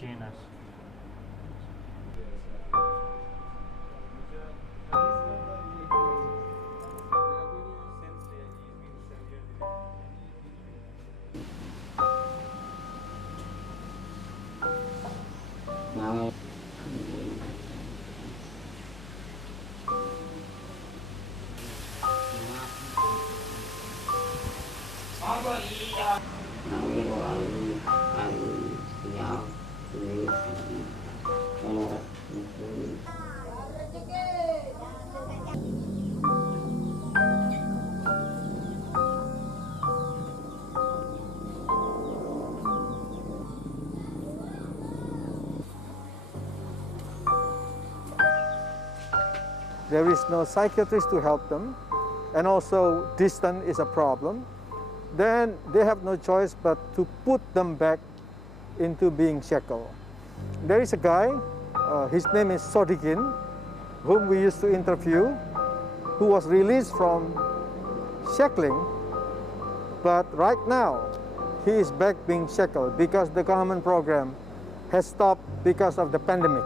chain us. There is no psychiatrist to help them, and also distance is a problem. Then they have no choice but to put them back into being shackled. There is a guy, his name is Sodikin, whom we used to interview, who was released from shackling, but right now he is back being shackled because the government program has stopped because of the pandemic.